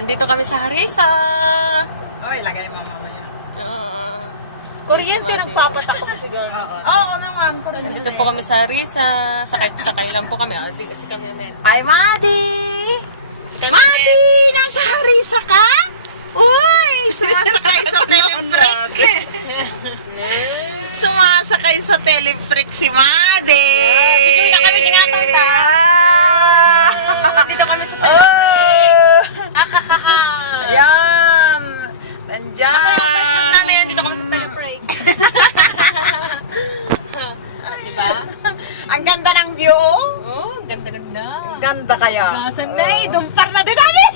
Andito kami sa Harissa. Oy, lagay mo mamaya. Kuryente nagpapatak ko siguro. Oo naman, Dito po kami sa Harissa. Sakay lang po kami. Di kasi kami na. Ay, Madi! Madi! Nasa Harissa ka? Uy! Sumasakay sa telefreak. Sumasakay sa telefreak si Madi! Video na kami dyan nga Dito kami sa Ayan! Nandyan! Masaya yung Christmas namin. Dito kami sa telefreak. Diba? Ang ganda ng view! Oh, ganda-ganda. Ganda kaya. Nasaan na eh? Dumpar na din namin.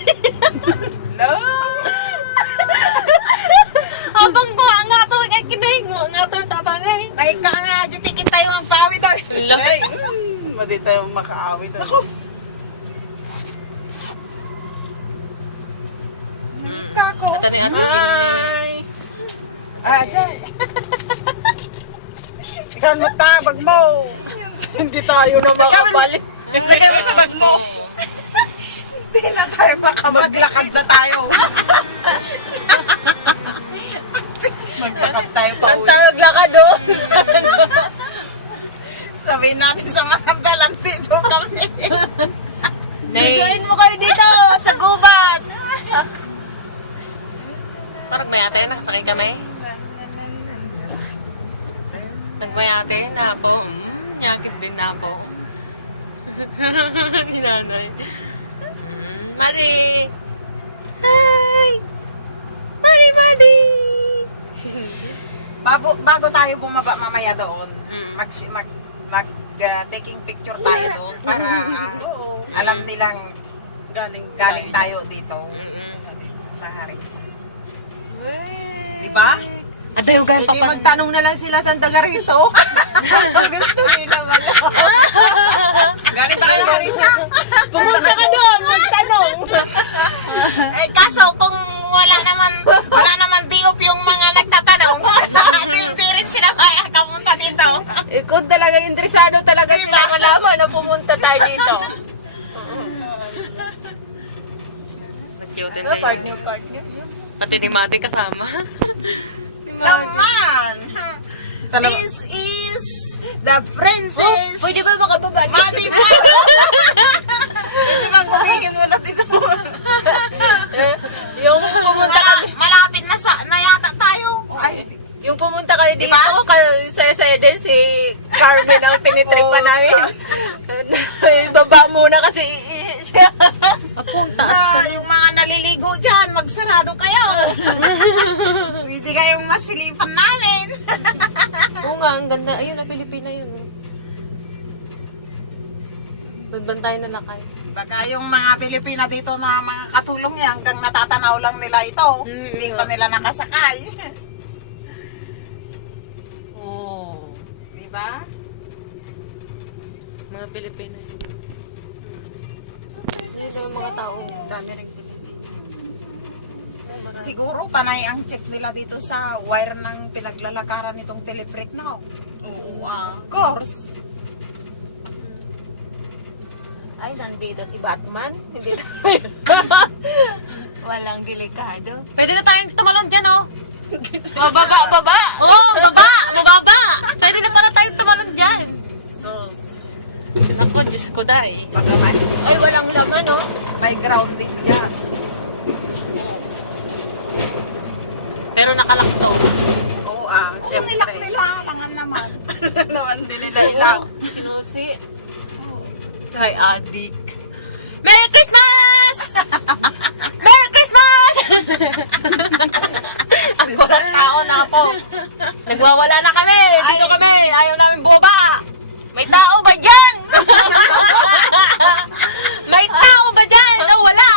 Hello! Habang ko, nga to, ay kinahingo. Nga to, tabang eh. Naika nga, tikit tayo ang pawid doy. Ay, Madi tayo makaawid doy. Ako! Naika ko. Ito na yung Hi! Jay. Ikaw matabag mo. Hindi tayo na makabalik. Lagay mo sa bag mo. Hindi na tayo makamaglakad na tayo. Maglakad tayo pa uwi. Tayo maglakad doon. Sabihin natin sa mga dalan dito kami. Join mo kayo dito sa gubat. Parang bayate, nakasakay kami. Nagbayate na ako. Yakin din na ako. Ninanay. Madi! Hi! Madi! Bago tayo bumaba mamaya doon, taking picture tayo doon para alam nilang galing tayo dito sa Harissa. Diba? Adayo kayo Hindi magtanong na lang sila sa taga rito. Gusto nila wala. Galing ba kayo ng Harissa? Pumunta ka doon, magtanong. Kaso kung wala naman diop yung mga nagtatanong, hindi rin sila kaya kamunta dito. Kung talaga interesado talaga sila malaman na pumunta tayo dito. Cute din Partner. Pati ni Mate kasama. Naman! This is the princess! Pwede ba makababa? Mati! Hindi bang kumigil mo na dito? Yung pumunta kami, Malapit na yata tayo. Ay, yung pumunta kayo dito, Diba? saya din si Carmen ang tinitrip pa Oo. namin. Baba muna kasi siya. Apong taas ka. yung mga naliligo dyan, magsarado kayo. Hindi kayong masilipan namin. Oo nga, ang ganda. Ayun, ang Pilipina yun. Bantayan na lakay. Baka yung mga Pilipina dito na mga katulong yan, hanggang natatanaw lang nila ito. Hindi pa nila nakasakay. Oo. Diba? Mga Pilipina yun. Ayun ang mga tao. Dami rin. Siguro panay ang check nila dito sa wire ng pinaglalakaran nitong telefreak, no? Oo, Of course. Ay, nandito si Batman. Hindi tayo. Walang delikado. Pwede na tayong tumalon dyan, oh. Baba. Oo, mababa. Pwede na para tayong tumalon dyan. Sus. Ako, Diyos ko, day. Baka Ay, walang laman, oh. may grounding dyan. Pero nakalak to. Oo Kung nilak nila, langan naman. Naman din nila ilak. Sinusi. Ay, adik. Merry Christmas! Merry Christmas! Ang kulang tao na ako. Nagwawala na kami. Dito kami. Ayaw namin bumaba. May tao ba dyan? May tao ba dyan? Oh, wala.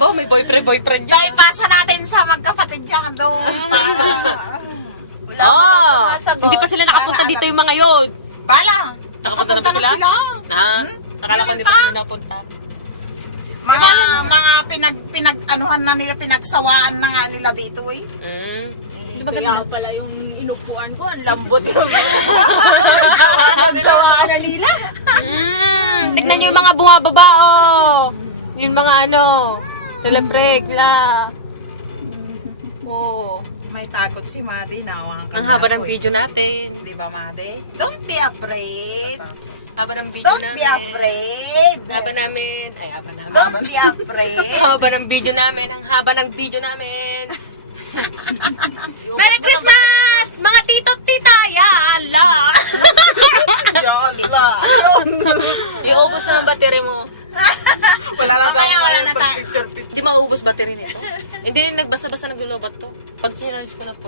Oh, may boyfriend dyan. Dahil pasa natin sa magkapatid dyan doon. Wala ko nang sumasagot. Hindi pa sila nakapunta dito yung mga yun. Bala! Nakapunta na Nakapunta ba na sila? sila. Ah, akala ko Yun hindi pa pa. sila nakapunta. Mga pinag-anuhan na nila, pinagsawaan na nga nila dito eh. Kaya pala yung inupuan ko, ang lambot naman. Nagsawaan na nila. Tignan nyo yung mga bumababa, oh. Yung mga ano. Telepregla. Oo. May takot si Madi. Nawang ka Ang na haba ng ako, eh. video natin. Di ba, Madi? Don't be afraid. Haba ng video Don't namin. be afraid. Haba namin. Ay, haba namin. Don't be afraid. Haba ng video namin. Ang haba ng video namin. Merry Christmas! Mga tito at tita! Yala! Yala. Iubos na ang battery mo. Wala na Mamaya, tayo wala na tayo. picture-picture. Hindi maubos battery nito. Hindi, nagbasa-basa naglulubat to. Pag chinalis ko na po.